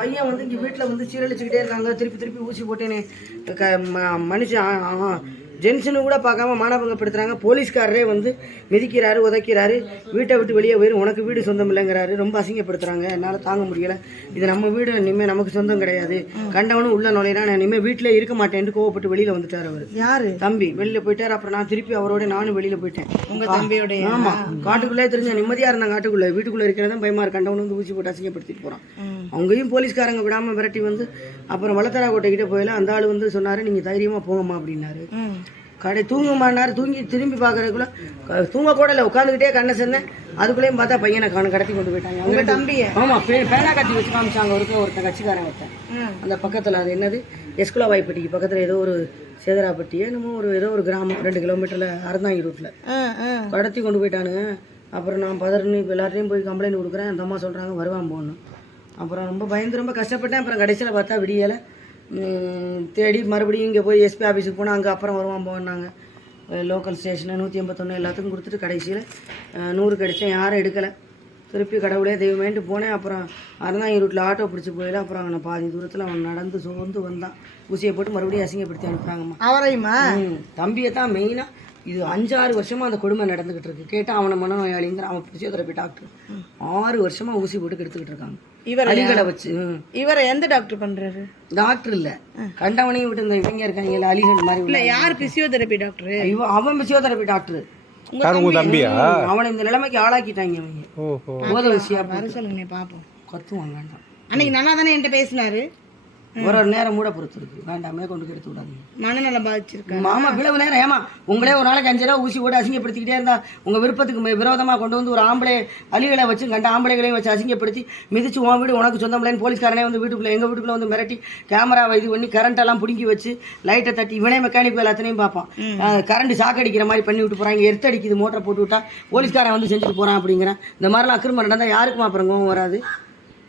பையன் வந்து இங்கே வீட்டில் வந்து சீரழிச்சுக்கிட்டே இருக்காங்க. திருப்பி திருப்பி ஊசி போட்டேனே மனுஷன் ஜென்ஷனு கூட பார்க்காம மானபங்கப்படுத்துறாங்க. போலீஸ்காரரே வந்து மிதிக்கிறாரு, உதைக்கிறாரு, வீட்டை விட்டு வெளியே போயிரு, உனக்கு வீடு சொந்தம் இல்லைங்கிறாரு. ரொம்ப அசிங்கப்படுத்துறாங்க. என்னால் தாங்க முடியலை. இது நம்ம வீடு, இனிமேல் நமக்கு சொந்தம் கிடையாது. கண்டவனும் உள்ள நுழையிறான். நான் இனிமேல் வீட்டில் இருக்க மாட்டேன்ட்டு கோவப்பட்டு வெளியில் வந்துட்டார். அவர் யாரு தம்பி வெளியில் போயிட்டார். அப்புறம் நான் திருப்பி அவரோட நானும் வெளியில் போயிட்டேன். உங்கள் தம்பியோட? ஆமாம், காட்டுக்குள்ளே தெரிஞ்ச நிம்மதியாக இருந்தான். காட்டுக்குள்ளே வீட்டுக்குள்ளே இருக்கிறதான் பயமா இருக்கு. கண்டவனு வந்து ஊசி போட்டு அசிங்கப்படுத்திட்டு போகிறான். அவங்களையும் போலீஸ்காரங்க விடாமல் விரட்டி வந்து அப்புறம் வளத்தரா கோட்டைக்கிட்ட போயில அந்த ஆள் வந்து சொன்னார், நீங்கள் தைரியமாக போங்கம்மா அப்படின்னாரு. கடை தூங்குமானாரு. தூங்கி திரும்பி பார்க்கறதுக்குள்ள தூங்க கூட இல்லை, உட்காந்துக்கிட்டே கண்ணை சென்னேன். அதுக்குள்ளேயும் பார்த்தா பையனை கடத்தி கொண்டு போயிட்டாங்க. அவங்க தம்பியை ஆமாம் பேனா கத்தி வச்சு காமிச்சாங்க. ஒருத்தன் கட்சிக்காரன் ஒருத்தன் அந்த பக்கத்தில், அது என்னது எஸ்குலா வாய்ப்பட்டிக்கு பக்கத்தில் ஏதோ ஒரு சேதராப்பட்டியே நம்ம ஏதோ ஒரு கிராமம் 2 கிலோமீட்டரில் அறந்தாங்கி ரூட்டில் கடத்தி கொண்டு போயிட்டானுங்க. அப்புறம் நான் பதறன்னு இப்போ எல்லாத்தையும் போய் கம்ப்ளைண்ட் கொடுக்குறேன். அந்த அம்மா சொல்கிறாங்க வருவான் போகணும். அப்புறம் ரொம்ப பயந்து ரொம்ப கஷ்டப்பட்டேன். அப்புறம் கடைசியில் பார்த்தா விடியலை தேடி மறுபடியும் இங்கே போய் எஸ்பி ஆஃபீஸுக்கு போனால் அங்கே அப்புறம் வருவான் போனாங்க. லோக்கல் ஸ்டேஷனு 181 எல்லாத்துக்கும் கொடுத்துட்டு கடைசியில் 100 கிடைச்சேன். யாரும் எடுக்கலை. திருப்பி கடவுளே தெய்வமேன்ட்டு போனேன். அப்புறம் அறந்தாங்கி ரூட்டில் ஆட்டோ பிடிச்சி போயில. அப்புறம் அவனை பாதி தூரத்தில் அவன் நடந்து சோர்ந்து வந்தான். ஊசியை போட்டு மறுபடியும் அசிங்கப்படுத்தி அனுப்புகிறாங்கம்மா. அவரையுமா தம்பியை தான் மெயினாக. இது 5-6 வருஷமாக அந்த கொடுமை நடந்துக்கிட்டு இருக்கு. கேட்டால் அவனை மனநோயாளிங்கிற அவன் பிசியோதெரபி டாக்டர் 6 வருஷமாக ஊசி போட்டு கெடுத்துக்கிட்டு இருக்காங்க. இவர் அலிகளை வச்சு. இவரை எந்த டாக்டர் பண்றாரு? டாக்டர் இல்ல, கண்டவனையும் விட்டு இந்த இவங்க இருக்காங்க அலிகள் மாதிரி. இல்ல, யார் பிசியோதெரபி டாக்டர்? அவன் பிசியோதெரபி டாக்டர். அவனை இந்த நிலைமைக்கு ஆளாக்கிட்டாங்க அவங்க. போத விஷயம் சொல்லுங்க பாப்போம். கத்துவாங்க வேண்டாம். அன்னைக்கு நல்லா தானே என்கிட்ட பேசினாரு. ஒரு நேரம் மூட பொறுத்து இருக்கு. வேண்டாமே கொண்டு கெடுத்து விடாதீங்க. மனநலம் பாதிச்சிருக்கு. மாமா இவ்வளவு நேரம் ஏமா உங்களே ஒரு நாளைக்கு 5 ரூபா ஊசி போட்டு அசிங்கப்படுத்திக்கிட்டே இருந்தா உங்க விருப்பத்துக்கு விரோதமாக கொண்டு வந்து ஒரு ஆம்பளை அலிகளை வச்சு கண்ட ஆம்பளைகளையும் வச்சு அசிங்கப்படுத்தி மிதிச்சு உன் வீடு உனக்கு சொந்தம்லன்னு போலீஸ்காரனே வந்து வீட்டுக்குள்ள எங்க வீட்டுக்குள்ள வந்து மிரட்டி கேமராவை இது பண்ணி கரண்ட் எல்லாம் பிடுங்கி வச்சு லைட்டை தட்டி இவனே மெக்கானிக் எல்லாத்தையும் பார்ப்பான். கரண்ட் சாக்கடிக்கிற மாதிரி பண்ணி விட்டு போறாங்க. எர்த்தடிக்குது மோட்டரை போட்டு விட்டா போலீஸ்காரன் வந்து செஞ்சுட்டு போறான் அப்படிங்கிறான். இந்த மாதிரிலாம் அக்கிரமம் நடந்தா யாருக்குமா அப்புறம் கோவம் வராது?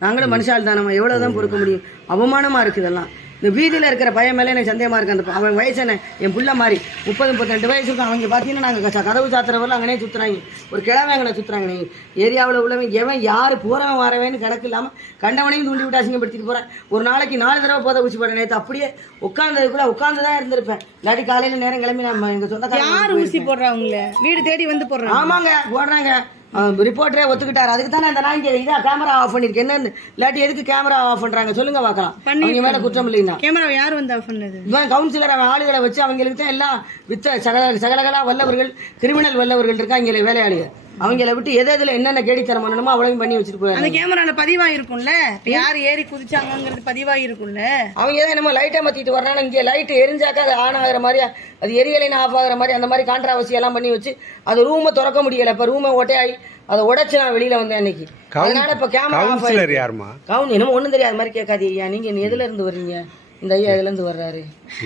நாங்களும் மனுஷால் தான், நம்ம எவ்வளோதான் பொறுக்க முடியும்? அவமானமாக இருக்குது இதெல்லாம். இந்த வீதியில் இருக்கிற பையன் மேலே எனக்கு சந்தேகமாக இருக்குது. அந்த அவன் வயசு என்ன என் பிள்ளை மாதிரி 30-32 வயசு இருக்கும். அவங்க பார்த்தீங்கன்னா நாங்கள் கதவு சாத்துறவரில் அங்கனே சுற்றுறாங்க. ஒரு கிழமை அங்கே சுற்றுறாங்க. நீங்கள் ஏரியாவில் உள்ளவன் எவன் யார் போகிறவன் வரவேன்னு கணக்கு இல்லாமல் கண்டவனையும் தூண்டி விட்டு அசிங்கப்படுத்திட்டு போகிறேன். ஒரு நாளைக்கு 4 தடவை போதை ஊசி போட நேற்று அப்படியே உட்காந்ததுக்குள்ளே உட்காந்து தான் இருந்திருப்பேன். இல்லாட்டி காலையில் நேரம் கிளம்பி நம்ம எங்கள் சொந்தக்காரங்க யார் ஊசி போடுறாங்களே வீடு தேடி வந்து போடுறாங்க. ஆமாங்க போடுறாங்க. ரிப்போர்ட்டரே ஒத்துக்கிட்டாரு. அதுக்கு தானே அந்த நான் இதான் கேமரா ஆஃப் பண்ணிருக்கு. என்ன இல்லாட்டி எதுக்கு கேமரா ஆஃப் பண்றாங்க சொல்லுங்க பார்க்கலாம். அவங்க மேல குற்றம் இல்லைன்னா கேமரா யார் வந்து ஆஃப் பண்ணது? இவன் கவுன்சிலர் அவன் ஆளுகளை வச்சு அவங்களுக்கு தான் எல்லாம் வித்த சகலகலா வல்லவர்கள் கிரிமினல் வல்லவர்கள் இருக்கா இங்கே வேலையாளிகள். அவங்கள விட்டு எதுல என்னென்ன கேடித்தரம் பண்ணணுமோ அவ்வளவு பண்ணி வச்சுட்டு போய் அந்த கேமரால பதிவாயிருக்கும்ல. யார் ஏறி குதிச்சாங்கிறது பதிவாயிருக்கும்ல. அவங்க தான் என்னமோ லைட்டை மாத்திட்டு வர்றாங்க. இங்கே லைட் எரிஞ்சாக்கா அது ஆன் ஆகிற மாதிரி, அது எரியலைன்னு ஆஃப் ஆகிற மாதிரி அந்த மாதிரி கான்ட்ராவர்சி எல்லாம் பண்ணி வச்சு அது ரூமை திறக்க முடியல. இப்போ ரூமை ஒட்டையாகி அதை உடைச்சு நான் வெளியில வந்தேன் அன்னைக்கு. அதனால இப்ப கேமரா ஆஃப் ஆயிடுச்சு. என்னமோ ஒண்ணும் தெரியாத மாதிரி கேட்காது. ஐயா நீங்க எதுல இருந்து வர்றீங்க? இந்த ஐயா இதுல இருந்து வர்றாரு.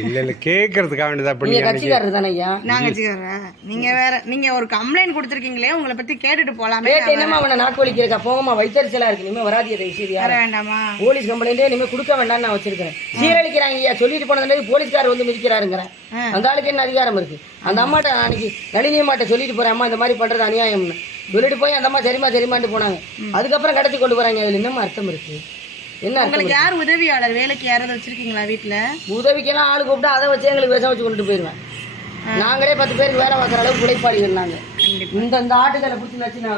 இல்ல கேக்குறதுக்காக வேண்டியதா. நீங்க கட்சிக்காரர் தானே ஐயா? நான் கட்சிக்காரர். நீங்க வேற. நீங்க ஒரு கம்ப்ளைண்ட் கொடுத்துருக்கீங்களே, உங்களை பத்தி கேட்டுட்டு போலாமே. என்னமா அவனை நாக்கு வலிக்கிறக்கா போகமா வயிற்றுச்சலா இருக்கு. இனிமே வராதிய தயவுசெய்து வர வேண்டாமா? போலீஸ் கம்ப்ளைண்டே இனிமே கொடுக்க வேண்டாம்னு நான் வச்சிருக்கேன். சீரழிக்கிறாங்க ஐயா. சொல்லிட்டு போனதுல போலீஸ்காரர் வந்து மிதிக்கிறாருங்கிறேன். அந்த ஆளுக்கு என்ன அதிகாரம் இருக்கு? அந்த அம்மாட்ட அன்னைக்கு நளினி அம்மாட்ட சொல்லிட்டு போறேன், அம்மா இந்த மாதிரி பண்றது அநியாயம்னு சொல்லிட்டு போய் அந்த அம்மா சரிமான்ட்டு போனாங்க. அதுக்கப்புறம் கடத்தி கொண்டு போறாங்க. அதுல இன்னமும் அர்த்தம் இருக்கு. என்ன உங்களுக்கு யார் உதவியாளர்? வேலைக்கு யாராவது வச்சிருக்கீங்களா வீட்டுல? உதவிக்கெல்லாம் ஆளு கூப்பிட்டா அதை வச்சு எங்களுக்கு விஷம் வச்சு கொண்டு போயிருவேன். நாங்களே 10 பேருக்கு வேலை பார்க்குற அளவுக்கு உழைப்பாளிகள் நாங்க. இந்த ஆட்டுக்களை பிடிச்சி வச்சுனா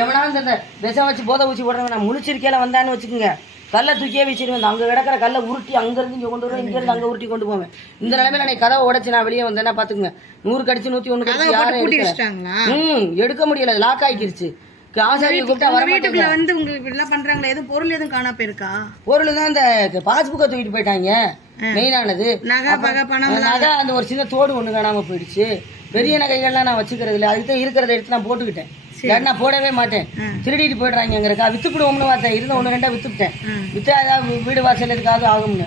எவனாவது இந்த விஷம் வச்சு போதை ஊசி போடுறவங்க நான் முழிச்சிருக்கையில வந்தான்னு வச்சுக்கோங்க, கல்லை தூக்கியே வச்சிருவேன். அங்கே கிடக்கிற கல்லை உருட்டி அங்கேருந்து இங்கே கொண்டு வருவேன், இங்கேருந்து அங்கே உருட்டி கொண்டு போவேன். இந்த நிலைமையில நான் கதவை உடைச்சு நான் வெளியே வந்தேன்னா பார்த்துக்குங்க. 100 கடிச்சு 101 கடிச்சு யாரும் எடுக்க முடியல. லாக் ஆகிக்கிருச்சு. வீட்டுக்குள்ள வந்து உங்களுக்கு எல்லாம் பண்றாங்களா? எதுவும் பொருள் எதுவும் காணா போயிருக்கா? பொருள் தான் இந்த பாஸ்புக்கை தூக்கிட்டு போயிட்டாங்க. மெயினானது நகை. அந்த ஒரு சின்ன தோடு ஒண்ணு காணாம போயிடுச்சு. பெரிய நகைகள்லாம் நான் வச்சுக்கிறது இல்லை. அதுக்கு தான் இருக்கிறத எடுத்து நான் போட்டுக்கிட்டேன். நான் போடவே மாட்டேன். திருடிட்டு போயிடுறாங்கிறக்கா வித்துப்பிடுவோம்னு பார்த்தேன். இருந்த 1-2 வித்துக்கிட்டேன். வித்தா ஏதாவது வீடு வாசல் எதுக்காவது ஆகும்னு.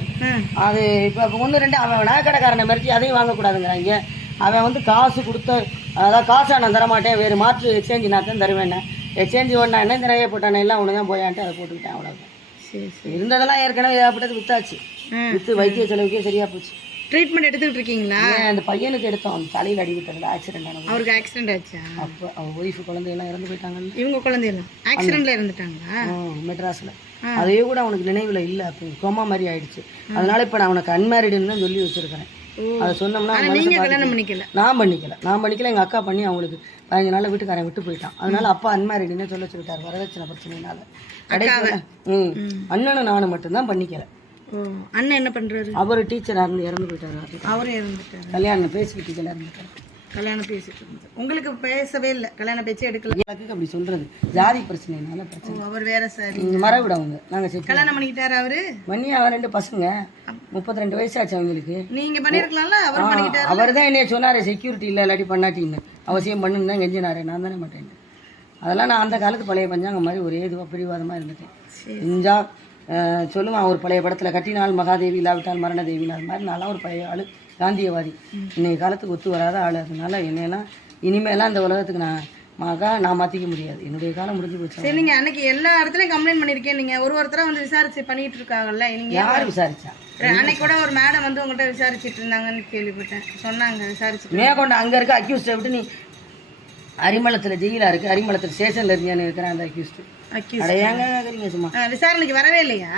அது இப்போ 1-2 அவன் நகைக்கடைக்காரனை மிரட்டி அதையும் வாங்கக்கூடாதுங்கிறாங்க. அவன் வந்து காசு கொடுத்த அதாவது காசா நான் தரமாட்டேன், வேறு மாற்று எக்ஸ்சேஞ்சு நான் தான் தருவேன். எக்ஸ்சேஞ்சு ஒன்றா என்ன இந்த நகையை போட்டானே எல்லாம் ஒன்று தான் போயான்ட்டு அதை போட்டுக்கிட்டேன். அவ்வளோதான். இருந்ததெல்லாம் ஏற்கனவே ஏற்பட்டது வித்தாச்சு. வித்து வைத்திய செலவுக்கே சரியா போச்சு. ட்ரீட்மெண்ட் எடுத்துக்கிட்டு இருக்கீங்களா? அந்த பையனுக்கு எடுத்தோம். தலையில் அடிவிட்டது ஆக்சிடென்ட் ஆனது. அவருக்கு ஆக்சிடென்ட் ஆச்சா? அப்போ அவன் ஒய்ஃபு குழந்தையெல்லாம் இறந்து போயிட்டாங்க. இவங்க குழந்தையெல்லாம் ஆக்சிடென்ட்ல இறந்துட்டாங்களா? மெட்ராஸில் அதையே கூட அவனுக்கு நினைவில் இல்லை, அப்போ கோமா மாதிரி ஆயிடுச்சு. அதனால இப்போ நான் அவனுக்கு அன்மேரிடுன்னு தான் சொல்லி வச்சிருக்கிறேன். அதை சொன்னோம்னா நான் பண்ணிக்கல, எங்கள் அக்கா பண்ணி அவங்களுக்கு 15 நாள் வீட்டுக்காரன் விட்டு போயிட்டான். அதனால அப்பா அன்மேரிடுன்னு சொல்ல சொல்லிட்டார் வரதட்சணை பிரச்சனைனால. அண்ணனும் நானும் மட்டும்தான் பண்ணிக்கல. அண்ணன் என்ன பண்றாரு? அவர் டீச்சரா இருந்து இறந்து போயிட்டாரு. அவரே இறந்துட்டாரு. கல்யாணம் பேசிக்கிட்டு இறந்துட்டாரு. கல்யாணம் பேசிட்டு இருந்தது. உங்களுக்கு பேசவே இல்லை, கல்யாணம் பேச்சே எடுக்கல. அப்படி சொல்றது ஜாதி பிரச்சனைனால பிரச்சனை. அவர் வேற சார் மரவிட அவங்க நாங்கள் கல்யாணம் பண்ணிக்கிட்டாரு. அவரு பண்ணி அவர் 2 பசங்க 32 வயசாச்சு அவங்களுக்கு. நீங்க பண்ணிருக்கலாம்ல. அவர் பண்ணிக்கிட்டாரு. அவர் தான் என்னைய சொன்னாரு செக்யூரிட்டி இல்லை இல்லாட்டி பண்ணாட்டின்னு, அவசியம் பண்ணுன்னு தான் கெஞ்சினாரு. நான் தானே மாட்டேன். அதெல்லாம் நான் அந்த காலத்து பழைய பஞ்சாங்க மாதிரி ஒரே இதுவாக பிடிவாதமாக இருந்துட்டேன். இஞ்சா சொல்லுவான் ஒரு பழைய படத்தில் கட்டினால் மகாதேவி இல்லாவிட்டால் மரணதேவின்னு, அது மாதிரி நான்லாம் ஒரு பழைய ஆள், காந்தியவாதி. இன்னைக்கு காலத்துக்கு ஒத்து வராத ஆள். அதனால என்னையெல்லாம் இனிமேலாம் இந்த உலகத்துக்கு நான் மாற்றிக்க முடியாது. என்னுடைய காலம் முடிஞ்சு போச்சு. சரி, நீங்கள் அன்னைக்கு எல்லா இடத்துலையும் கம்ப்ளைண்ட் பண்ணியிருக்கேன். நீங்கள் ஒருத்தராக வந்து விசாரிச்சு பண்ணிட்டு இருக்காங்கல்ல. நீங்கள் யார் விசாரிச்சா? அன்னைக்கு கூட ஒரு மேடம் வந்து உங்கள்கிட்ட விசாரிச்சுட்டு இருந்தாங்கன்னு கேள்விப்பட்டேன். சொன்னாங்க விசாரிச்சு மேற்கொண்டு அங்கே இருக்க அக்யூஸ்டை விட்டு நீ அரிமளத்தில் ஜெயிலாக இருக்குது, அரிமளத்தில் ஸ்டேஷனில் இருந்தியான்னு இருக்கிறேன் அந்த அக்யூஸ்டு. அடையாங்க சும்மா விசாரணைக்கு வரவே இல்லையா?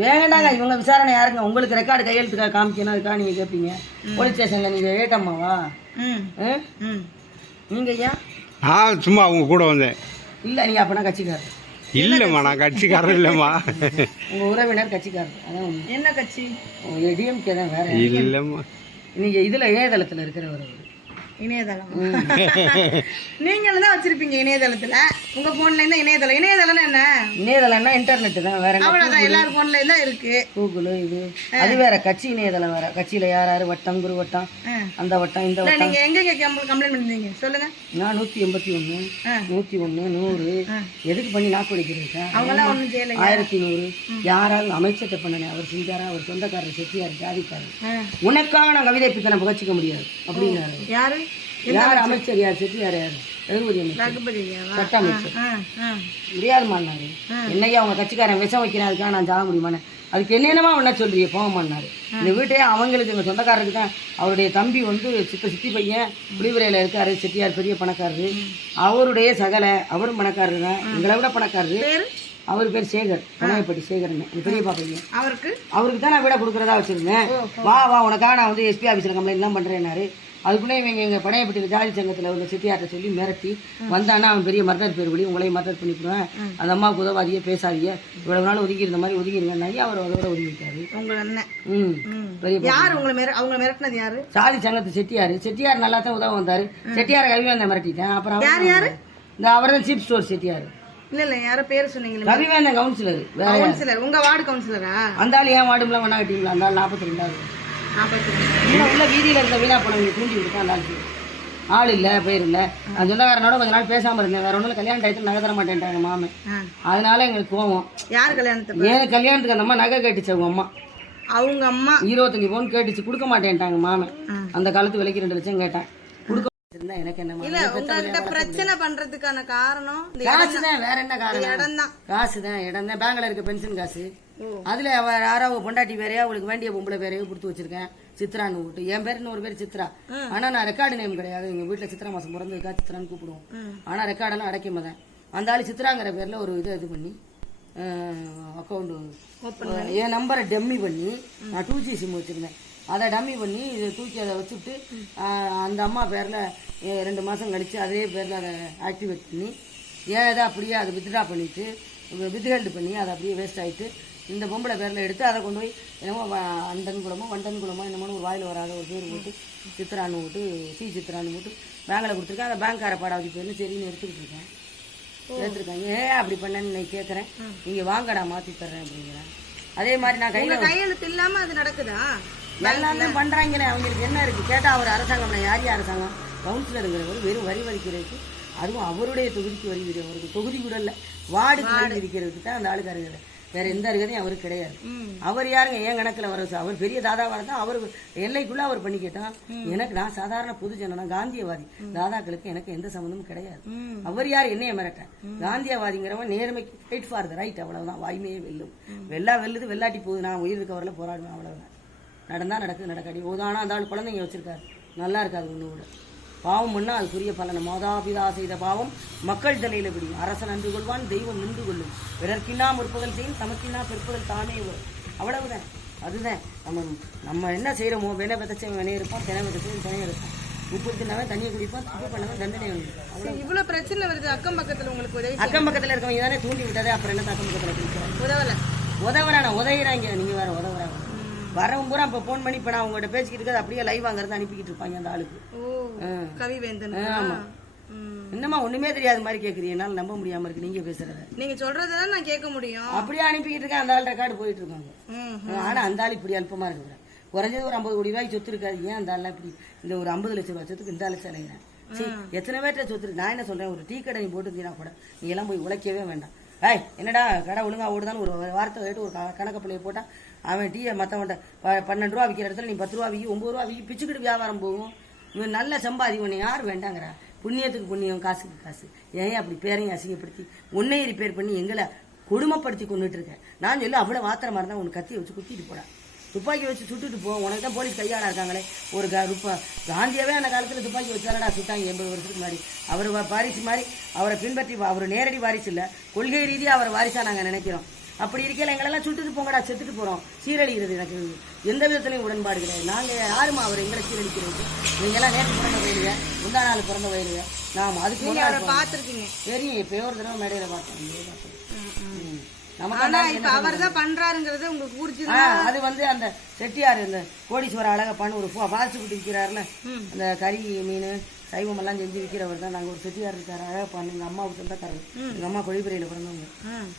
வேண்டாங்க, இவங்க விசாரணை யாருங்க? உங்களுக்கு ரெக்கார்டு கையெழுத்துக்காக காமிக்கணும், அதுக்காக நீங்கள் கேட்பீங்க. போலீஸ் ஸ்டேஷனில் நீங்கள் ஏட்டம்மாவா? நீங்கள் ஐயா சும்மா அவங்க கூட வந்தேன். இல்லை நீங்கள் அப்போனா கட்சிக்காரர் இல்லைம்மா, நான் கட்சிக்காரர் இல்லைம்மா. உங்கள் உறவினர் கட்சிக்காரர். அதான் என்ன கட்சி? டிஎம்கே தான். வேற இல்லைம்மா, நீங்கள் இதில் இணையதளத்தில் இருக்கிறவர். இணையதளம் நீங்களும் தான் வச்சிருப்பீங்க இணையதளத்துல. உங்க போன்ல இருந்தா இணையதளம் என்ன? இணையதளம்னா இன்டர்நெட் தான். வேற அவ்வளவுதான், எல்லாரும் போன்ல எல்லாம் இருக்கு. கூகுள் இது அது வேற. கட்சி இணையதளம் வேற. கட்சியில யார் வட்டம், குரு வட்டம், அந்த வட்டம், இந்த வட்டம். நீங்க எங்க கம்ப்ளைண்ட் பண்ணிருந்தீங்க சொல்லுங்க. நான் 181 101 100 எதுக்கு பண்ணி நாக்கு வலிக்கிறேன். அவங்க எல்லாம் ஒண்ணும் செய்யல. 1100 யாராலும் அமைச்சர்கிட்ட பண்ணனே. அவர் செஞ்சாரா? அவர் சொந்தக்காரர் செட்டியார் ஜாதிக்காரர். உனக்காக நான் கவிதை பித்தனை புகச்சிக்க முடியாது அப்படின்னாரு. யாரு? யார் அமைச்சர்? யார் செட்டியார்? யார்? ரகுபதி சட்ட அமைச்சர். முடியாதுமான்னாரு. என்னையா அவங்க கட்சிக்காரன் விஷம் வைக்கிறேன், அதுக்காக நான் சாக முடியுமான்னு. அதுக்கு என்னென்னமா ஒன்றா சொல்றீங்க போகமான்னாரு. இந்த வீட்டையே அவங்களுக்கு எங்கள் சொந்தக்காரருக்கு தான். அவருடைய தம்பி வந்து சித்தி பையன் புலிவரையில் இருக்காரு, செட்டியார் பெரிய பணக்காரரு. அவருடைய சகலை அவரும் பணக்காரரு தான், எங்களை விட பணக்காரரு. அவர் பேர் சேகர், பனையப்பட்டி சேகர்னு, பெரியப்பா பையன். அவருக்கு தான் நான் வீட கொடுக்குறதா வச்சிருந்தேன். வா உனக்காக நான் வந்து எஸ்பி ஆஃபீஸில் கம்ப்ளைண்ட்லாம் பண்ணுறேன்னாரு. அதுக்குள்ளே இவங்க எங்கள் பனையப்பட்டியில் ஜாதி சங்கத்தில் உள்ள செட்டியார்ட்ட சொல்லி மிரட்டி வந்தானா அவன் பெரிய மர்டர் பேர் வழி உங்களையும் மர்டர் பண்ணிவிடுவேன், அந்த அம்மாவுக்கு உதவாதியே பேசாதியே, இவ்வளவு நாள் ஒதுக்கி இருந்த மாதிரி ஒதுக்கிடுங்க. அவர் அதோட ஒதுக்கிட்டாரு. பெரிய யார் அவங்க மிரட்டினது? யாரு? ஜாதி சங்கத்து செட்டியார் நல்லா தான் உதவ வந்தாரு. செட்டியார் கவிவேந்தன் மிரட்டிட்டேன். அப்புறம் யாரு? இந்த அவர் தான் சீப் ஸ்டோர் செட்டியார். இல்ல யார பேர் சொன்னீங்க? கவிவேந்தன் கவுன்சிலர். கவுன்சிலர் உங்க வார்டு கவுன்சிலரா? அந்த ஆள் ஏன் வார்டுலாம் ஒன்றா கட்டிங்களா? அந்த ஆள் 42வது உள்ள வீதியில் இருந்த வீணா போனவங்க தூண்டி விட்டுருக்கேன். அந்த ஆளுக்கு ஆள் இல்லை, பேர் இல்லை. நான் சொந்தக்காரனோட கொஞ்ச நாள் பேசாமல் இருந்தேன். வேற ஒன்றும் கல்யாணம் டயத்தில் நகை தர மாட்டேன்ட்டாங்க மாமன். அதனால எங்களுக்கு கோவம். யார் கல்யாணத்துக்கு? ஏன் கல்யாணத்துக்கு அந்த அம்மா நகை கேட்டுச்சு. அவங்க அம்மா, அவங்க அம்மா 25 பவுன் கேட்டுச்சு, கொடுக்க மாட்டேன்ட்டாங்க மாமன். அந்த காலத்து விலைக்கு 2 லட்சம் கேட்டேன், கொடுக்க எனக்கு என்ன இல்ல. உங்ககிட்ட பிரச்சனை பண்றதுக்கான காரணம் காசுதான். வேற என்ன காரணம்? இடம் தான். காசுதான், இடம் தான். பேங்க்ல இருக்க பென்ஷன் காசு. அதுல யாரோ பொண்டாட்டி வேறையா அவளுக்கு வேண்டிய பொம்பளை பேரையோ கொடுத்து வச்சிருக்கேன். சித்ரான்னு விட்டு என் பேருன்னு ஒரு பேர் சித்ரா. ஆனா நான் ரெக்கார்டு நேம் கிடையாது. எங்க வீட்டுல சித்ரா மாசம் பிறந்ததுக்கா சித்ரான்னு கூப்பிடுவோம். ஆனா ரெக்கார்டெல்லாம் அடைக்க மாட்டேன். அந்த ஆளு சித்ராங்கிற பேர்ல ஒரு இது பண்ணி அக்கௌண்ட் என் நம்பரை டம்மி பண்ணி நான் 2G சிம் வச்சிருந்தேன். அதை டம்மி பண்ணி இதை தூக்கி அதை வச்சுட்டு அந்த அம்மா பேரில் 2 மாதம் கழித்து அதே பேரில் அதை ஆக்டிவேட் பண்ணி ஏன் இதை அப்படியே அதை வித்ட்ரா பண்ணிவிட்டு வித்ஹெல்டு பண்ணி அதை அப்படியே வேஸ்ட் ஆகிட்டு இந்த பொம்பளை பேரில் எடுத்து அதை கொண்டு போய் என்னமோ வண்டன் குளமோ என்னமோ ஒரு வாயில் வராத ஒரு பேர் போட்டு சித்ரான்னு போட்டு சித்ரான்னு போட்டு பேங்கில் கொடுத்துருக்கேன். அந்த பேங்க்கார பாடாவதி பேர்னு சரின்னு எடுத்துக்கிட்டு இருக்கேன். எடுத்துருக்காங்க. ஏன் அப்படி பண்ணேன்னு நான் கேட்குறேன். நீங்கள் வாங்கடா மாற்றி தர்றேன் அப்படிங்கிறேன். அதே மாதிரி நான் கையெழுத்து இல்லாமல் அது நடக்குதா? எல்லாமே பண்றாங்களே. அவங்களுக்கு என்ன இருக்கு கேட்டா? அவர் அரசாங்கம். நான் யார் அரசாங்கம்? கவுன்சிலருங்கிறவர் வெறும் வரி வலிக்கிறதுக்கு, அதுவும் அவருடைய தொகுதிக்கு வரி விதிக்கும். அவருக்கு தொகுதி கூட இல்லை, வார்டுக்கு வரி விதிக்கிறதுக்கு தான் அந்த ஆளுக்காரங்க. வேற எந்த அருகதையும் அவருக்கு கிடையாது. அவர் யாருங்க ஏன் கணக்குல வர? அவர் பெரிய தாதாவா இருந்தா அவர் எல்லைக்குள்ள அவர் பண்ணிக்கிட்டான். எனக்கு நான் சாதாரண பொது ஜனனா, காந்தியவாதி. தாதாக்களுக்கு எனக்கு எந்த சம்பந்தமும் கிடையாது. அவர் யார் என்னைய மிரட்ட? காந்தியவாதிங்கிறவன் நேர்மைக்கு ஃபைட் ஃபார் த ரைட், அவ்வளவுதான். வாய்மையே வெல்லும். வெல்லுது, வெள்ளாட்டி போகுது. நான் உயிர் இருக்கவரில் போராடுவேன், அவ்வளவுதான். நடந்தா நடக்குது, நடக்காடி ஓதானா. அந்த ஆள் குழந்தைங்க வச்சிருக்காரு, நல்லா இருக்காது ஒன்று கூட. பாவம் பண்ணா அதுக்குரிய பலனை மாதாபிதா செய்த பாவம் மக்கள் தலையில விடும். அரசன் அன்று கொள்வான், தெய்வம் நின்று கொள்ளும். பிறர்க்கின்னா முற்பகல் செய்யும், தமக்கின்னா பிற்பகல் தானே வரும். அவ்வளவுதான். அதுதான் நம்ம என்ன செய்யறோமோ, வினை விதைச்சவன் வினை இருப்பான், தினை விதைச்சவன் தினை இருப்பான். உப்பு தின்னவன் தண்ணியை குடிப்பான், தப்பு பண்ணவன் தண்டனை வந்து. இவ்வளவு பிரச்சனை வருது அக்கம் பக்கத்துல உங்களுக்கு உதவி அக்கம் பக்கத்துல இருக்கவங்க தானே தூண்டி விட்டதே. அப்புறம் என்ன அக்கம் பக்கத்துல உதவல உதவுறான உதவுறாங்க. நீங்க வேற உதவுறாங்க. வரவும் பூரா இப்போ ஃபோன் பண்ணி இப்போ நான் அவங்ககிட்ட பேசிக்கிட்டு இருக்கிறது அப்படியே லைவ் அங்கிருந்து அனுப்பிக்கிட்டு இருப்பாங்க அந்த ஆளுக்கு. கவிவேந்தன். ஆமா. என்னம்மா ஒண்ணுமே தெரியாத மாதிரி கேட்குறீங்க, என்னால் நம்ப முடியாம இருக்கு நீங்க பேசுறத. நீங்க சொல்றதான் நான் கேட்க முடியும். அப்படியே அனுப்பிக்கிட்டு இருக்கேன். அந்த ஆள் ரெக்கார்டு போயிட்டு இருக்காங்க. ஆனா அந்த ஆள் இப்படி அல்பமா இருக்கிறேன். குறைஞ்சது ஒரு 50 கோடி ரூபாய்க்கு சொத்து இருக்காது. ஏன் அந்த ஆள்லாம் இப்படி இந்த ஒரு 50 லட்சம் ரூபாய் சொத்துக்கு இந்த ஆள் செலகிறேன். சரி, எத்தனை பேர்ட்ட சொத்து இருக்கு. நான் என்ன சொல்றேன், ஒரு டீ கடை நீ போட்டுருந்தீங்கன்னா கூட நீ எல்லாம் போய் உழைக்கவே வேண்டாம். ஏய் என்னடா கடை ஒழுங்கா ஓடுதான்னு ஒரு வார்த்தை கேட்டு ஒரு கணக்கு பிள்ளைய போட்டா அவன் டீயை மற்றவன்ட்ட 12 ரூபா விற்கிற இடத்துல நீ 10 ரூபா விற்கி 9 ரூபா விற்கி பிச்சுக்கிட்டு வியாபாரம் போகும். இவன் நல்ல சம்பாதி உன்னை யார் வேண்டாங்கிறா. புண்ணியத்துக்கு புண்ணியம், காசுக்கு காசு. ஏன் அப்படி பேரையும் அசிங்கப்படுத்தி உன்னையும் ரிப்பேர் பண்ணி எங்களை கொடுமைப்படுத்தி கொண்டுட்டு இருக்கேன். நான் சொல்லி அவ்வளோ வாத்திரமா இருந்தால் உனக்கு கத்தியை வச்சு குத்திட்டு போடா, துப்பாக்கி வச்சு சுட்டுட்டு போ. உனக்கு தான் போலீஸ் கையாளா இருக்காங்களே. ஒரு காந்தியாவே அந்த காலத்தில் துப்பாக்கி வச்சாலடா சுட்டாங்க 80 வருஷத்துக்கு முன்னாடி. அவர் வாரிசு மாதிரி அவரை பின்பற்றி, அவர் நேரடி வாரிசு இல்லை, கொள்கை ரீதியாக அவர் வாரிசா நாங்கள் நினைக்கிறோம். அப்படி இருக்கையில எங்களெல்லாம் சுட்டுட்டு போங்கடா, செத்துட்டு போறோம். சீரழிகிறது எனக்கு எந்த விதத்திலையும் உடன்பாடு கிடையாது. நாங்க யாருமா அவர் எங்களை சீரழிக்கிறது? நீங்க எல்லாம் நேற்று பிறந்த வயலுங்க, முந்தா நாள் பிறந்த வயலுங்க. நாம அதுக்கு பார்த்துருக்கீங்க. சரி, எப்பயோ ஒரு தடவை மேடையில பார்த்தோம். அவர்தான் பண்றாருங்கிறது உங்களுக்கு புரிஞ்சுது. அது வந்து அந்த செட்டியார் இந்த கோடீஸ்வர அழகப்பான்னு ஒரு பால்ஸ் விட்டு விற்கிறாருல, அந்த கறி மீன் சைவம் எல்லாம் செஞ்சு விற்கிறவர் தான். நாங்கள் ஒரு செட்டியார் இருக்காரு அழகப்பான்னு, எங்க அம்மாவுக்கு சொந்தக்காரர். எங்க அம்மா குழிப்பறையில பிறந்தவங்க.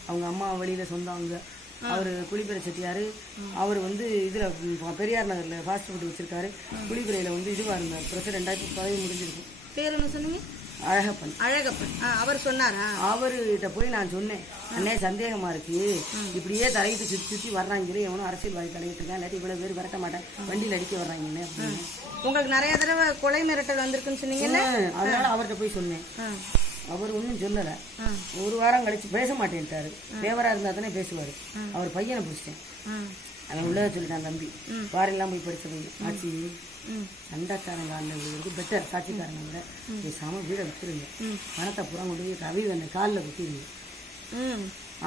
அவங்க அம்மா வழியில சொந்தவங்க. அவர் குழிப்பறை செட்டியாரு. அவர் வந்து இதுல பெரியார் நகர்ல ஃபாஸ்ட் ஃபுட் வச்சிருக்காரு. குழிப்பறையில வந்து இதுவா இருந்தார். பிரசிடென்டா பதவி முடிஞ்சிருக்கும். பேர் என்ன சொன்னீங்க? அழகப்பன். அழகப்பன். அவர் சொன்னாரா? அவர்கிட்ட போய் நான் சொன்னேன், அண்ணே சந்தேகமா இருக்கு, இப்படியே தலையிட்டு சுற்றி சுற்றி வர்றாங்க, எவனும் அரசியல்வாதி தலையிட்டு இருக்கேன், இல்லாட்டி இவ்வளவு பேர் விரட்ட மாட்டேன், வண்டியில் அடிக்க வர்றாங்கன்னு. உங்களுக்கு நிறைய தடவை கொலை மிரட்டல் வந்திருக்குன்னு சொன்னீங்கல்ல, அதனால அவர்கிட்ட போய் சொன்னேன். அவர் ஒன்றும் சொல்லலை. ஒரு வாரம் கழிச்சு பேச மாட்டேன்ட்டாரு. தேவரா இருந்தா தானே பேசுவாரு. அவர் பையனை பிடிச்சிட்டேன். அவன் உள்ளதை சொல்லிட்டான், தம்பி வாரெல்லாம் போய் படிச்ச பையன் ஆச்சு, சண்டாக்காரங்க ஆளுநர்களுக்கு பெட்டர், சாட்சிக்காரங்க விட பேசாம வீடை விட்டுருங்க, பணத்தை புறம் கொண்டு போய் ரவி வந்த காலில் குத்திருங்க.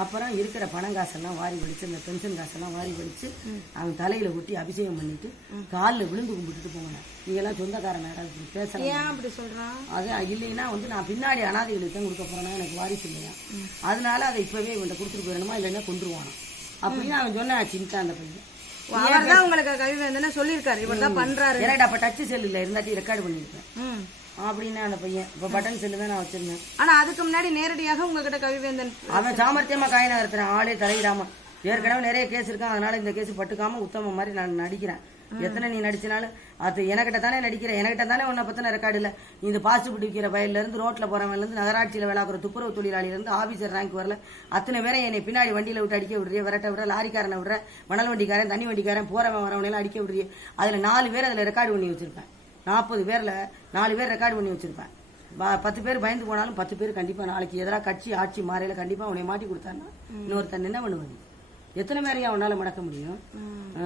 அப்புறம் இருக்கிற பணம் காசெல்லாம் வாரி வலிச்சு, அந்த பென்ஷன் காசெல்லாம் வாரி வலிச்சு அவன் தலையில ஒட்டி அபிஷேகம் பண்ணிட்டு காலில் விழுந்து கும்பிட்டுட்டு போங்க. நீங்க எல்லாம் சொந்தக்காரன் யாராவது பேசலாம். அப்படி சொல்றான். அது இல்லைன்னா வந்து நான் பின்னாடி அனாதைகளுக்கு தான் கொடுக்க போறேன்னா எனக்கு வாரிசு இல்லையா, அதனால அதை இப்பவே இவன்ட்ட கொடுத்துட்டு போயிடணுமா, இல்லைன்னா கொண்டுருவானா அப்படின்னு அவன் சொன்ன சின்ன அந்த பையன். அவர்தான் உங்களுக்கு கவிவேந்தன் சொல்லியிருக்காரு, இவர் தான் பண்றாரு. எனக்கு அப்ப டச் செல் இல்ல, இருந்தாட்டி ரெக்கார்டு பண்ணிருக்கேன் அப்படின்னு அந்த பையன். இப்ப பட்டன் செல்லு தான் நான் வச்சிருந்தேன். ஆனா அதுக்கு முன்னாடி நேரடியாக உங்ககிட்ட கவிவேந்தன் அவன் சாமர்த்தியமா காயினா இருக்கிறான், ஆளே தலையிடாம. ஏற்கனவே நிறைய கேஸ் இருக்கான், அதனால இந்த கேஸ் பட்டுக்காம உத்தம மாதிரி நான் நடிக்கிறேன். எத்தனை நீ நடிச்சினாலும் அது எனக்கிட்ட தானே நடிக்கிறேன், எனக்கிட்ட தானே உன்னை பத்தின ரெக்கார்டு இல்லை. இந்த பாஸ்ட் ஃபுட் விற்கிற வயல்ல இருந்து ரோட்ல போறவன்ல இருந்து நகராட்சியில வேலாக்குற துப்புரவு தொழிலாளியில இருந்து ஆபீசர் ரேங்க் வரல அத்தனை பேரை என்னை பின்னாடி வண்டியில விட்டு அடிக்க விடுறிய, விரட்ட விடுற, லாரிக்காரனை விடுற, மணல் வண்டிக்காரன், தண்ணி வண்டிக்காரன், போறவன் வரவனையெல்லாம் அடிக்க விடுறிய. அதுல 4 பேர் அதுல ரெக்கார்டு பண்ணி வச்சிருப்பேன். 40 பேர்ல 4 பேர் ரெக்கார்டு பண்ணி வச்சிருப்பேன். 10 பேர் பயந்து போனாலும் 10 பேர் கண்டிப்பா நாளைக்கு எதிராக கட்சி ஆட்சி மாறையில கண்டிப்பா உன்னை மாட்டி கொடுத்தான்னா இன்னொருத்தன் என்ன பண்ணுவது? எத்தனை பேரையும் அவனால மடக்க முடியும்?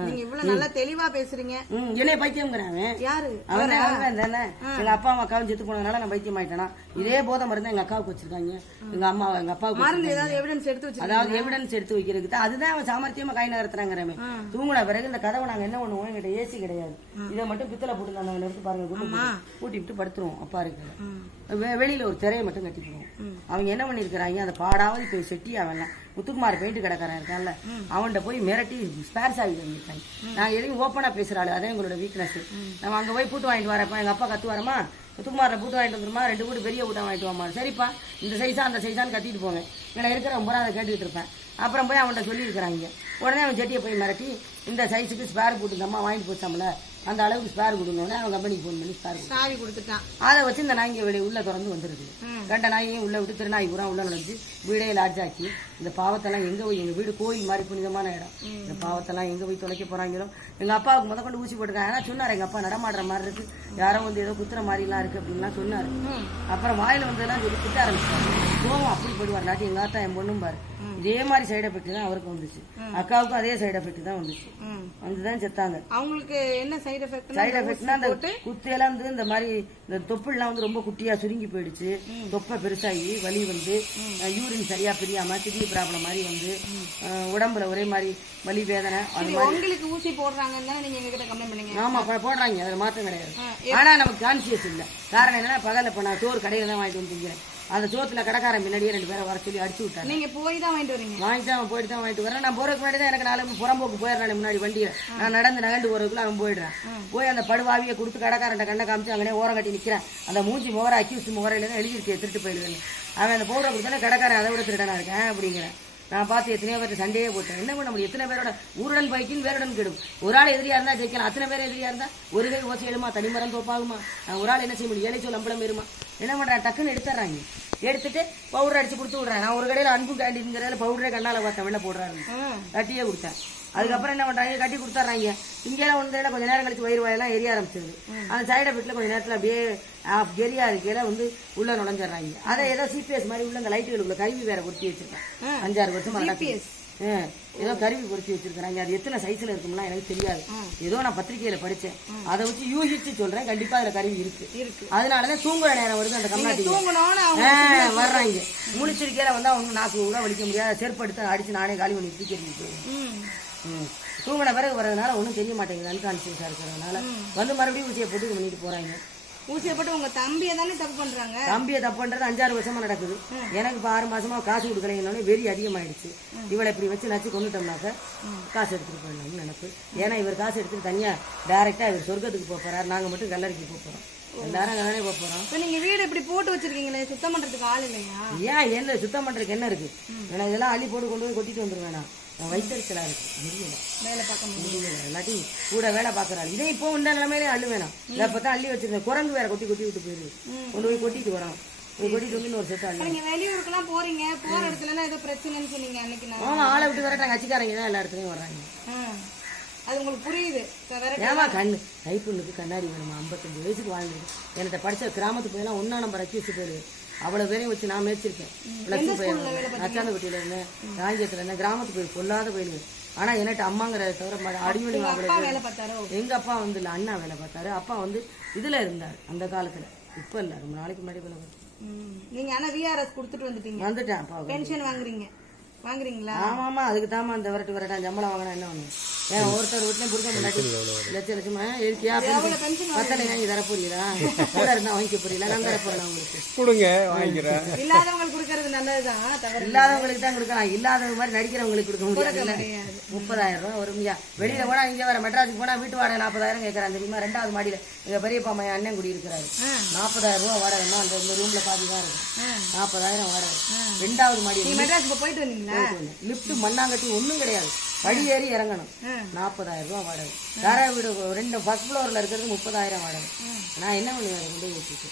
நீங்க இவ்வளவு நல்லா தெளிவா பேசுறீங்க. என்னைய பைத்தியம்ங்கிறான் யாரு? அவன் தானே. எங்க அப்பா அம்மா அக்காவும் செத்து போனதுனால நான் பைத்தியம் ஆயிட்டேனா. இதே போதை மருந்து எங்க அக்காவுக்கு வச்சிருக்காங்க, எங்க அம்மா எங்க அப்பாவுக்கு. ஏதாவது எவிடன்ஸ் எடுத்து வச்சு, அதாவது எவிடன்ஸ் எடுத்து வைக்கிறதுக்கு தான். அதுதான் அவன் சாமர்த்தியமா கை நகர்த்துறாங்கிறமே. தூங்குன பிறகு இந்த கதவை நாங்க என்ன பண்ணுவோம், எங்கிட்ட ஏசி கிடையாது, இதை மட்டும் பித்தளை போட்டு நாங்க எடுத்து பாருங்க கூட்டி விட்டு படுத்துருவோம். அப்பா இருக்கு வெளியில ஒரு திரையை மட்டும் கட்டிக்குவோம். அவங்க என்ன பண்ணிருக்கிறாங்க, அந்த பாடாவது போய் செட்டி அவன் முத்துக்குமார் பெயிண்ட் கடைக்காரன் இருக்கான்ல, அவன்கிட்ட போய் மிரட்டி ஸ்பேர் சாவி வாங்கிட்டாங்க. நாங்க எதையும் ஓப்பனா பேசுறாள், அதான் எங்களோட வீக்னஸ். நம்ம அங்க போய் பூட்டு வாங்கிட்டு வரப்ப எங்க அப்பா கத்து வரமா, முத்துக்குமாரில் பூட்டு வாங்கிட்டு வந்துருமா, 2 வீடு பெரிய பூட்டை வாங்கிட்டு வாமா, சரிப்பா இந்த சைஸா அந்த சைஸான்னு கத்திட்டு போங்க. இங்கே இருக்கிற முறை அதை கேட்டுக்கிட்டு இருப்பேன். அப்புறம் போய் அவன்கிட்ட சொல்லியிருக்கிறாங்க. உடனே அவன் செட்டியை போய் மிரட்டி இந்த சைஸுக்கு ஸ்பேர் பூட்டு இந்த அம்மா வாங்கிட்டு போச்சாமல, அந்த அளவுக்கு ஸ்பேர் கொடுங்க. அவன் கம்பெனிக்கு ஃபோன் பண்ணி ஸ்பேர் கொடுத்துட்டான். அதை வச்சு இந்த நாய்ங்க வெளியே உள்ள திறந்து வந்துருது. 2 நாயையும் உள்ள விட்டு திருநாய் பூரா உள்ள நுழைஞ்சு வீடே லாட்ஜ் ஆக்கி இந்த பாவத்தெல்லாம் எங்க போய், எங்க வீடு கோயில் மாதிரி புனிதமான இடம், இந்த பாவத்தெல்லாம் எங்க போய் தொலைக்க போறாங்களோ. எங்க அப்பாவுக்கு கொண்டு ஊசி போட்டுருக்காங்க. ஆனா சொன்னாரு, எங்க அப்பா நடமாடுற மாதிரி இருக்கு, யாரோ வந்து ஏதோ குத்துற மாதிரி எல்லாம் இருக்கு அப்படின்லாம் சொன்னாரு. அப்புறம் வாயில வந்ததெல்லாம் சொல்லி திட்ட ஆரம்பிச்சாரு. கோவம் அப்படி போடுவார். நாட்டி எங்க ஆத்தா என் பொண்ணும் பாரு இதே மாதிரி சைடு எஃபெக்ட் தான் அவருக்கு வந்துச்சு. அக்காவுக்கும் அதே சைடு எஃபெக்ட் தான் வந்துச்சு. வந்துதான் செத்தாங்க. அவங்களுக்கு என்ன சைடு எஃபெக்ட்? சைடு எஃபெக்ட்னா அந்த குத்தியெல்லாம் வந்து இந்த மாதிரி இந்த தொப்புலாம் வந்து ரொம்ப குட்டியா சுருங்கி போயிடுச்சு. தொப்பை பெருசாகி வலி வந்து யூரின் சரியா பிரியாம கிட்னி ப்ராப்ளம் மாதிரி வந்து உடம்புல ஒரே மாதிரி வலி வேதனை. உங்களுக்கு ஊசி போடுறாங்கன்னு நீங்க எங்ககிட்ட கம்ப்ளைண்ட் பண்ணீங்க. ஆமா போடுறாங்க, அதுல மாற்றம் கிடையாது. ஆனா நமக்கு கான்சியஸ் இல்ல. காரணம் என்னன்னா பகல்ல இப்ப நான் சோறு கடையில தான் வாங்கிட்டு வந்து திங்கிறேன். அந்த சோத்துல கடைக்காரன் முன்னாடியே 2 பேரை வர சொல்லி அடிச்சு விட்டாங்க. நீங்க போய் தான் வாங்கிட்டு வரீங்க? போயிட்டு தான் வாங்கிட்டு வரேன். நான் போறதுக்கு முன்னாடி தான் எனக்கு 4 புறம்போக்கு போயிடுறேன். முன்னாடி வண்டியை நான் நகண்டு போறதுக்குள்ள அவன் போயிடுறேன். போய் அந்த படுவாவியை கொடுத்து கடைக்காரன் கண்ணை காமிச்சு அங்கே ஓரம் கட்டி நிற்கிறேன். அந்த மூஞ்சி முகர அக்யூஸ் முகரையில தான் எழுதிருக்கு திருட்டு போயிடுவேன். அவன் அந்த பவுடரை கொடுத்தானே கடைக்காரன் அதை விட திருடனா இருக்கேன் அப்படிங்கிறேன். நான் பார்த்து எத்தனையோ பேர் சண்டையே போட்டேன். என்ன பண்ண முடியும்? எத்தனை பேரோட ஊருடன் பைக்கின் வேறுடன் கெடும். ஒரு ஆள் எதிரியா இருந்தா ஜெயிக்கலாம். அத்தனை பேர் எதிரியா இருந்தா ஒரு கை ஓசை எழுமா, தனிமரம் தோப்பாகுமா? ஒரு ஆள் என்ன செய்ய முடியும்? ஏழை சொல் அம்பளம் ஏறுமா? என்ன பண்றேன்? டக்குன்னு எடுத்துறாங்க. எடுத்துட்டு பவுடர் அடிச்சு கொடுத்து விடுறேன். நான் ஒரு கடையில் அன்பு கேண்டிங்கிறதுல பவுடரே கண்ணால பார்த்தேன். வெளில போடுறாரு, கட்டியே கொடுத்தேன். அதுக்கப்புறம் என்ன பண்றாங்க? கட்டி கொடுத்துட்றாங்க. இங்கெல்லாம் வந்து கொஞ்சம் நேரம் கழிச்சு வயிறு வாயெல்லாம் எரிய ஆரம்பிச்சிருது. அந்த சைடு எஃபெக்ட்ல கொஞ்சம் நேரத்தில் அப்படியே கெரியா இருக்கையில வந்து உள்ள நுழைஞ்சிடறாங்க. அதை ஏதோ சிபிஎஸ் மாதிரி உள்ள இந்த லைட்டுகளுக்குள்ள கருவி வேற பொருத்தி வச்சிருக்கேன். 5-6 வருஷமா நடக்குது. ஏதோ கருவி பொருத்தி வச்சிருக்கிறாங்க. அது எத்தனை சைஸ்ல இருக்கும்னா எனக்கு தெரியாது. ஏதோ நான் பத்திரிகையில படிச்சேன். அதை வச்சு யூகிச்சு சொல்றேன். கண்டிப்பா அதுல கருவி இருக்கு. அதனாலதான் தூங்குற நேரம் வருது. அந்த கம்நாட்டி வர்றாங்க. முழிச்சிருக்கையில வந்தா ஒன்னும் நாக்கு கூட வலிக்க முடியாது. செருப்பு எடுத்து அடிச்சு நானே காலி பண்ணி தூக்கி தூங்கின பிறகு வர்றதுனால ஒன்றும் தெரிய மாட்டேங்குது. அன்கான்சியஸா இருக்கிறதுனால வந்து மறுபடியும் ஊசியை போட்டு பண்ணிட்டு போறாங்க. ஊசியை போட்டு உங்க தம்பியை தானே தப்பு பண்றாங்க. தம்பியை தப்பு பண்றது 5-6 வருஷமா நடக்குது. எனக்கு இப்போ 6 மாசமா காசு கொடுக்கலைங்கன்னு வெறி அதிகமாயிடுச்சு. இவளை இப்படி வச்சு நச்சு கொண்டுட்டோம்னாக்க காசு எடுத்துட்டு போயிடலாம்னு நினைப்பு. ஏன்னா இவர் காசு எடுத்துட்டு தனியா டைரக்டா இவர் சொர்க்கத்துக்கு போறாரு. நாங்க மட்டும் கல்லறைக்கு போறோம். எல்லாரும் தானே போறோம். நீங்க வீடு இப்படி போட்டு வச்சிருக்கீங்களே, சுத்தம் பண்றதுக்கு ஆள் இல்லையா? ஏன் என்ன சுத்தம் பண்றதுக்கு என்ன இருக்கு? ஏன்னா இதெல்லாம் அள்ளி போட்டு கொண்டு போய் கொட்டிட்டு வந்துருவேண்ணா. வயிற்றுச்சலா இருக்கு. முடியல, வேலை பார்க்க முடியல. எல்லாத்தையும் கூட வேலை பார்க்கறாள். இதே இப்போ உண்ட நிலைமையிலே அள்ளு வேணாம். இப்பதான் அள்ளி வச்சிருக்கேன். குரங்கு வேற கொட்டி விட்டு போயிரு. கொண்டு போய் கொட்டிட்டு வரோம். கொட்டிட்டு வந்து ஒரு செட் அள்ளி. நீங்க வெளியூருக்குலாம் போறீங்க, போற இடத்துல ஏதோ பிரச்சனைன்னு சொன்னீங்க அன்னைக்கு. ஆமா, ஆளை விட்டு வரட்டாங்க. கட்சிக்காரங்க தான் எல்லா இடத்துலயும் வர்றாங்க. அது உங்களுக்கு புரியுது. ஏமா கைப்புண்ணுக்கு கண்ணாடி வேணுமா? 55 வயசுக்கு வாழ்ந்துருக்கு. என்கிட்ட படிச்ச கிராமத்து போயெல்லாம் 1ஆம் நம்பர் அக்யூஸ் போயிரு. அவ்வளவு பேரையும் வச்சு நான் மேய்ச்சிருக்கேன். பிளஸ் 2 பையன் நச்சாந்தப்பட்டியில இருந்தேன், ராஜ்யத்துல இருந்தேன். கிராமத்து போய் பொல்லாத போயிடுவேன். ஆனா என்கிட்ட அம்மாங்கிற தவிர அடிமொழி எங்க அப்பா வந்து இல்ல, அண்ணா வேலை பார்த்தாரு. அப்பா வந்து இதுல இருந்தார் அந்த காலத்துல. இப்ப இல்ல, ரொம்ப நாளைக்கு முன்னாடி வேலை பார்த்தாரு. நீங்க ஆனா விஆர்எஸ் கொடுத்துட்டு வந்துட்டேன். அப்பா பென்ஷன் வாங்குறீங்களா? ஆமா, அதுக்கு தாமா அந்த வரட்டான் சம்பளம் வாங்கினா என்ன ஒண்ணு. ஏன் ஒருத்தர் வீட்லயும் புரிஞ்ச முன்னாடி லட்சமா இருக்கியா? பத்தலை வாங்கி தர போறீங்களா? கூட இருந்தா வாங்கிக்க போறீங்களா? நான் தர போறேன் உங்களுக்கு. கொடுங்க, வாங்கிக்கிறேன். இல்லாதவங்களுக்கு கொடுக்கறது நல்லதுதான். இல்லாதவங்களுக்கு தான் கொடுக்கலாம். இல்லாதவங்க மாதிரி நடிக்கிறவங்களுக்கு கொடுக்க முடியாது. 30,000 ரூபாய் வரும்யா. வெளியில போனா இங்க வர மெட்ராஸுக்கு போனா வீட்டு வாடகை 40,000 கேட்கறாங்க தெரியுமா? 2வது மாடியில எங்க பெரியப்பா மையன் அண்ணன் குடி இருக்கிறாரு. 40,000 ரூபாய் வாடகைன்னா அந்த ரூம்ல பாதிதான் இருக்கும். 40,000 வாடகை. 2வது மாடியில் மெட்ராஸ் போயிட்டு வந்தீங்களா? லிப்ட் மண்ணாங்கட்டி ஒண்ணும் கிடையாது. படி ஏறி இறங்கணும். 40,000 ரூபாய் வாடகை. வேற வீடு 2 ஃபர்ஸ்ட் ஃப்ளோர்ல இருக்கிறது 30,000 வாடகை. நான் என்ன பண்ணுவேன்? அதை கொண்டு வச்சுட்டு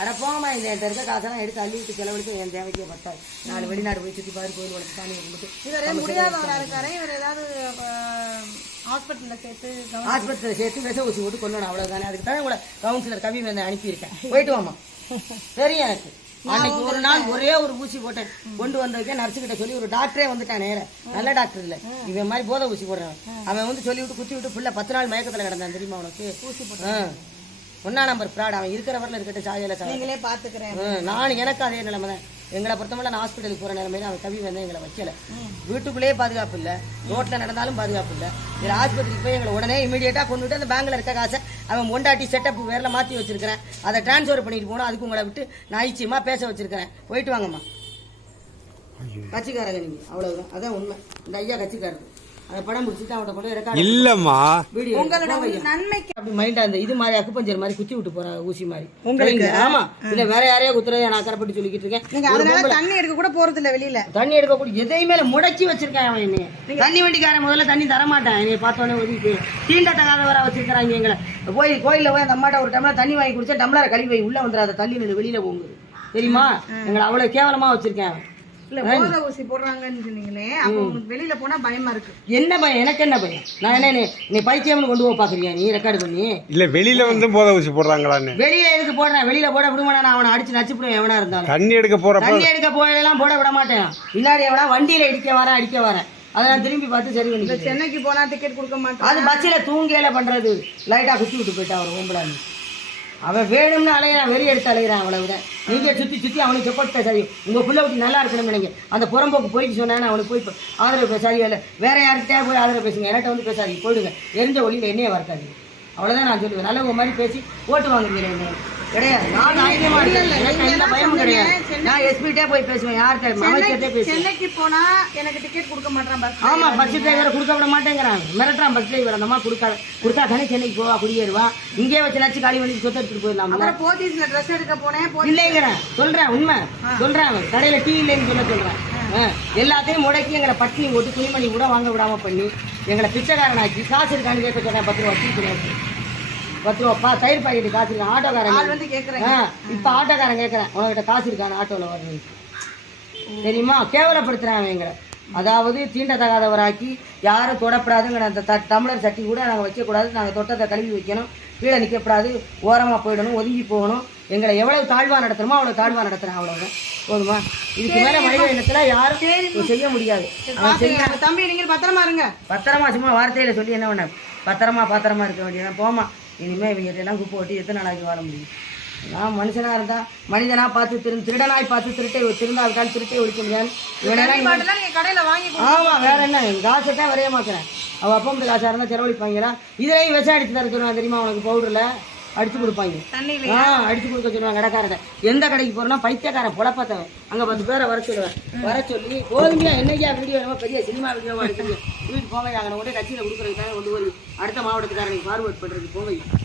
அட போங்கம்மா, இந்த என் இருக்க காசெல்லாம் எடுத்து அள்ளிட்டு செலவழித்து என் தேவைக்கே பத்தாது. 4 வெளிநாடு போய் சுற்றி பாரு, கோயில் வளர்த்து சாமி கும்பிட்டு முடியாதவரா இருக்காரு. இவர் ஏதாவது ஆஸ்பத்திரியில் சேர்த்து விச ஊசி போட்டு கொள்ளணும். அவ்வளவுதானே. அதுக்கு தானே உங்களை கவுன்சிலர் கவி வந்து அனுப்பியிருக்கேன். போயிட்டு வாமா. சரி, எனக்கு அன்னைக்கு ஒரு நாள் ஒரே ஒரு ஊசி போட்டேன். கொண்டு வந்ததுக்கே நர்ஸு கிட்ட சொல்லி ஒரு டாக்டரே வந்துட்டான். நேர நல்ல டாக்டர் இல்ல, இவன் மாதிரி போதை ஊசி போடுறவன். அவன் வந்து சொல்லி விட்டு குத்தி விட்டு ஃபுல்லா 10 நாள் மயக்கத்துல கிடந்தான் தெரியுமா உனக்கு? ஊசி போட்டு 1ஆம் நம்பர் ஃப்ராட். அவன் இருக்கிறவரில் இருக்கட்டும், சாயல நீங்களே பாத்துக்கிறேன். நான் எனக்கு அதே நிலைமை தான். எங்களை பொறுத்தவரை நான் ஹாஸ்பிட்டலுக்கு போற நிலைமையில அவன் கவி வந்து எங்களை வைக்கல. வீட்டுக்குள்ளேயே பாதுகாப்பு இல்லை, ரோட்ல நடந்தாலும் பாதுகாப்பு இல்லை. இதில் ஆஸ்பத்திரிக்கு போய் எங்களை உடனே இமீடியட்டா கொண்டுட்டு அந்த பேங்க்ல இருக்க காசை அவன் பொண்டாட்டி செட்டப் வேற மாற்றி வச்சிருக்கிறேன். அதை டிரான்ஸ்ஃபர் பண்ணிட்டு போனோம். அதுக்கு உங்களை விட்டு நான் ஐச்சியமா பேச வச்சிருக்கிறேன். போயிட்டு வாங்கம்மா. கட்சிக்காரங்க நீங்க, அவ்வளவுதான். அதான் உண்மை. இந்த ஐயா கட்சிக்காரர். அந்த படம் முடிச்சுட்டு அவட கொண்டு ரெக்கார்ட் இல்லம்மா. வீடியோ நன்மைக்கு அப்படி மைண்டா அந்த இது மாதிரி அக்குப்பஞ்சர் மாதிரி குத்தி விட்டு போற ஊசி மாதிரி உங்களுக்கு. ஆமா, இல்ல வேற யாரையோ குத்துறத நான் அக்கறைப்பட்டு சொல்லிக்கிட்டு இருக்கேன். நீங்க அதனால தண்ணி எடுக்க கூட போறது இல்ல வெளியில. தண்ணி எடுக்க கூட எதையுமே முடக்கி வச்சிருக்கேன் அவன் என்னைய. தண்ணி வண்டிக்காரன் முதல்ல தண்ணி தரமாட்டேன். என்னைய பார்த்தோன்னே ஒதுக்கி போய் தீண்டத்தகாதவரா வச்சிருக்கிறாங்க எங்களை. கோயில்ல போய் அந்த அம்மாட்ட ஒரு டம்ளர் தண்ணி வாங்கி குடிச்சா டம்ளரை கழுவி உள்ள வந்துடாத, தள்ளி நின்று வெளியில போங்குது தெரியுமா? எங்களை அவ்வளவு கேவலமா வச்சிருக்கேன். இல்ல போதை ஊசி போடுறாங்கன்னு சொன்னீங்களே, அப்போ உங்களுக்கு வெளியில போனா பயமா இருக்கு. என்ன பயம்? எனக்கு என்ன பயம்? நான் என்ன நீ பைத்தியம்னு கொண்டு போக பாக்குறியா நீ ரெக்கார்டு பண்ணி? இல்ல வெளியில வந்து போதை ஊசி போடுறாங்களான்னு. வெளியில எதுக்கு போடுறேன்? வெளியில போட விடுமாடா? நான் அவனை அடிச்சு நச்சுப்பிடுவேன் எவனா இருந்தாலும். தண்ணி எடுக்க போறப்ப தண்ணி எடுக்க போயெல்லாம் போட விட மாட்டேன். பின்னாடி எவனா வண்டியில அடிக்க வரேன் அதை நான் திரும்பி பார்த்து சரி இந்த பண்ணி. சென்னைக்கு போனா டிக்கெட் கொடுக்க மாட்டேன். அது பஸ்ஸில் தூங்கியில பண்றது. லைட்டா குத்தி விட்டு போயிட்டா அவர் ஓம்பலான்னு. அவன் வேணும்னு அலையிறான், வெறி எடுத்து அலையிறான். அவ்வளவுதான். நீங்க சுத்தி அவனுக்கு செப்பட்ட சரி உங்க பிள்ளை விட்டு நல்லா இருக்கணும்னு நினைங்க. அந்த புறம்போக்கு போயிட்டு சொன்னான்னு அவனுக்கு போய் ஆதரவு பேசாதீங்க. இல்லை வேற யாருக்கிட்டே போய் ஆதரவு பேசுங்க. என்கிட்ட வந்து பேசாதீங்க, போயிடுங்க. எரிஞ்ச ஒளியில் என்னையே வரக்காதீங்க. அவ்வளோதான் நான் சொல்லுவேன். நல்லவங்க மாதிரி பேசி ஓட்டு வாங்குறீங்க என்ன கிடையாது. நான் தைரியமா இருக்கேன், எனக்கு எந்த பயமும் கிடையாது. நான் எஸ்பிட்டே போய் பேசுவேன், யார்கிட்ட அமைச்சர்கிட்டே பேசுவேன். சென்னைக்கு போனா எனக்கு டிக்கெட் கொடுக்க மாட்டான் பஸ். ஆமா, பஸ் டிரைவரை கொடுக்க விட மாட்டேங்கிறாங்க, மிரட்டுறான் பஸ் டிரைவர். அந்த மாதிரி கொடுத்தா தானே சென்னைக்கு போவா, குடியேறுவான். இங்கே வச்சு லட்சம் காலி பண்ணி சொத்தை எடுத்துட்டு போயிடலாம். அப்புறம் போத்தீஸ்ல ட்ரெஸ் எடுக்க போனேன். இல்லைங்கிறேன், சொல்றேன் உண்மை சொல்றேன். அவன் கடையில டீ இல்லைன்னு சொல்றேன். எல்லாத்தையும் முடக்கி எங்களை பட்டினி போட்டு துணிமணி கூட வாங்க விடாம பண்ணி எங்களை பிச்சைக்காரனாக்கி காசு இருக்கான்னு கேட்க சொன்னேன். 10 ரூபா டீ கிடையாது, 10 ரூபா தயிர் பாக்கெட்டு காசு இருக்கான். ஆட்டோக்காரன் வந்து கேக்குறேன். இப்ப ஆட்டோக்காரன் கேட்கறேன், உனக்கிட்ட காசு இருக்கான்னு ஆட்டோல வருது தெரியுமா? கேவலப்படுத்துறாங்க எங்களை. அதாவது தீண்டத்தகாதவராக்கி யாரும் தொடப்படாதுங்கிற அந்த டம்ளர் சட்டி கூட நாங்கள் வைக்கக்கூடாது. நாங்கள் தொட்டத்தை கழுவி வைக்கணும், கீழே நிற்கக்கூடாது, ஓரமாக போயிடணும், ஒதுங்கி போகணும். எங்களை எவ்வளவு தாழ்வாக நடத்தணுமோ அவ்வளோ தாழ்வாக நடத்துகிறேன். அவ்வளோதான், போதுமா? இதுக்கு மேலே மனித இனத்தில் யாரும் செய்ய முடியாது. தம்பி நீங்க பத்திரமா இருங்க. பத்திரமா சும்மா வார்த்தையில சொல்லி என்ன பண்ண? பத்திரமா இருக்க வேண்டியதான். போமா, இனிமேல் இவங்க எல்லாம் குப்பை ஓட்டி எத்தனை நாளைக்கு வாழ முடியும்? நான் மனுஷனா இருந்தா மனிதனா பார்த்து திருடனாய் பார்த்து திருந்தாவிட்டால் திருட்டை ஒழிக்க முடியாது. நீங்க கடையில வாங்கி ஆமா, வேற என்ன? காசை தான் வரைய மாக்கிறேன். அவள் அப்பா மட்டும் காசாக இருந்தால் செலவழிப்பாங்களா? இதையும் விஷம் அடிச்சு தர சொல்லுவாங்க தெரியுமா? உனக்கு பவுடர்ல அடிச்சு கொடுப்பாங்க. அடிச்சு கொடுக்க சொல்லுவாங்க கடைக்காரன். எந்த கடைக்கு போறோம்னா பைத்தியக்காரன் பொழப்பத்தவன். அங்க 10 பேரை வர சொல்லுவேன். வர சொல்லி கோதுமையா என்னையா வீடியோ என்னமோ பெரிய சினிமா வீடியோவா எடுக்கிறீங்க, வீட்டு போங்க. அங்கே கொண்டு கட்சியில் கொடுக்குறதுக்காக கொண்டு போய் அடுத்த மாவட்டத்துக்காரனுக்கு ஃபார்வர்ட் பண்றதுக்கு போங்க.